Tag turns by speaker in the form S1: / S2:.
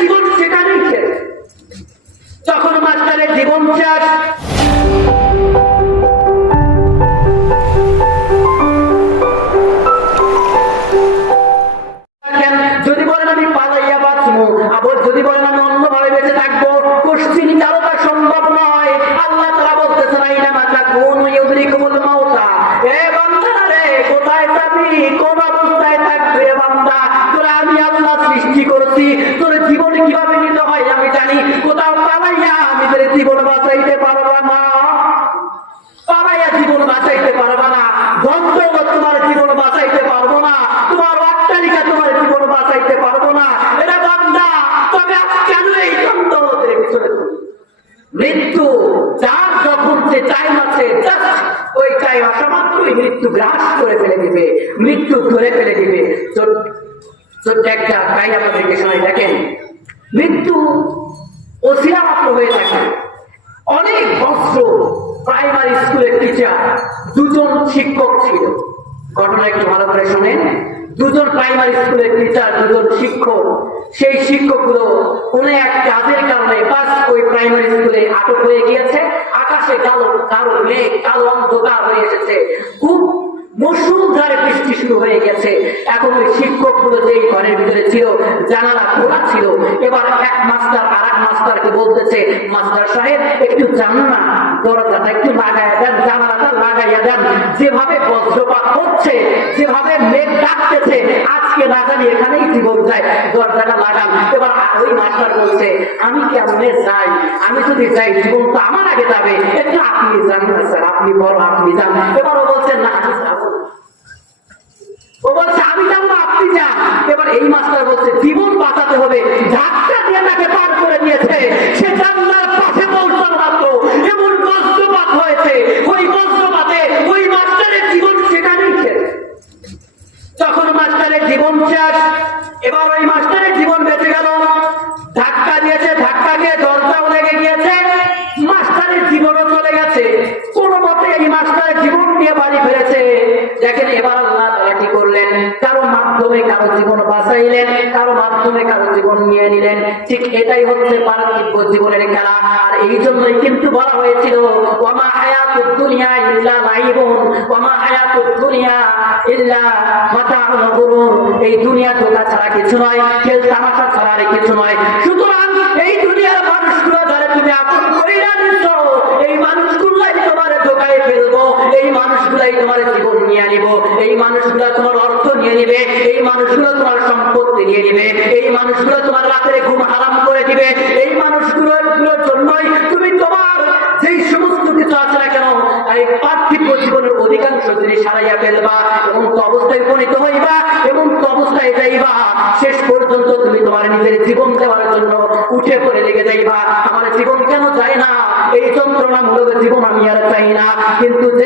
S1: জীবন সেখানেই শেষ। যখন মাস্টারের জীবন শেষ যদি বলেন আমি পালাইয়া বাঁচবো, আবার যদি বলেন আমি অন্যভাবে বেঁচে থাকব কোশ্চিনি চালতা সম্ভব নয়। আল্লাহ তারা বলতেছেন আইনা মাতা কোন ইউদরিকুমুল মাউতা। এ ওই আসা মাত্রই মৃত্যু গ্রাস করে ফেলে দিবে, মৃত্যু ধরে ফেলে দিবে। শোনাই দেখেন, মৃত্যু হয়ে থাকে। অনেক বছর প্রাইমারি স্কুলের টিচার দুজন শিক্ষক ছিল। ঘটনা একটু ভালো করে শোনেন। দুজন প্রাইমারি স্কুলের টিচার দুজন শিক্ষক, সেই শিক্ষকগুলো কোনো এক কাজের কারণে স্কুলে আটক হয়ে গিয়েছে। আকাশে কালো কালো মেঘ, কালো অন্ধকার হয়ে এসেছে। খুব মুসুলধারে বৃষ্টি শুরু হয়ে গেছে এখন ওই শিক্ষকগুলো যেই ঘরের ভিতরে ছিল, জানালা খোলা ছিল। এবার এক মাস্টার আর এক মাস্টারকে বলতেছে, মাস্টার সাহেব, একটু জানালা দরজাটা একটু লাগাইয়া দেন, জানালাটা লাগাইয়া দেন। যেভাবে বজ্রপাত হচ্ছে, যেভাবে মেঘ ডাকতেছে, আজকে না জানি এখানেই জীবন যায়। দরজাটা লাগান। মাস্টার বলছে, আমি কেমনে যাই? আমি যদি যাই, জীবন তো আমার আগে যাবে। একটু আপনি যান, না স্যার, আপনি বড়, আপনি যান। এবার বলছে, না, আমি ও বলছে, আমি যাব, আপনি যান। এবার এই মাস্টার বলছে, জীবন বাঁচাতে হবে। ধাক্কা দিয়ে তাকে পার করে দিয়েছে। সে জানলার পাশে পৌঁছানো মাত্র এমন বজ্রপাত হয়েছে। ওই বজ্রপাতে ওই মাস্টারের জীবন সেখানেই শেষ। যখন মাস্টারের জীবন শেষ, এবার ওই মাস্টারের জীবন বেঁচে গেল ধাক্কা দিয়েছে ধাক্কা দিয়ে দরজাও লেগে গিয়েছে মাস্টারের জীবনও চলে গেছে কোন মতে এই মাস্টারের জীবন নিয়ে বাড়ি ফিরেছে দেখেন এবার আল্লাহ তাআলা কি করলেন? কারও মাধ্যমে কারও জীবন বাঁচাইলেন, কারও মাধ্যমে কারও জীবন নিয়ে নিলেন। ঠিক এটাই হচ্ছে পার্থিব জীবনের খেলা। আর এই জন্যই কিন্তু বলা হয়েছিল, ওয়ামা হায়াতুদ দুনিয়া ইল্লা লাইবুন, ওয়ামা হায়াতুদ দুনিয়া ইল্লা মাতাউল গুরুর। এই দুনিয়া ধোকা ছাড়া কিছু নয়, খেল তামাশা ছাড়া আর কিছু নয়। সুতরাং এই দুনিয়ার মানুষগুলো যারা তুমি আপন কইরা নিছো এই মানুষগুলাই তোমার ধোকায় ফেলব এই মানুষগুলাই তোমার জীবন জীবন দেওয়ার জন্য উঠে পড়ে লেগে যাইবা। জীবন কেন চাই না? এই যন্ত্রণামূলক জীবন আমি আর চাই না। কিন্তু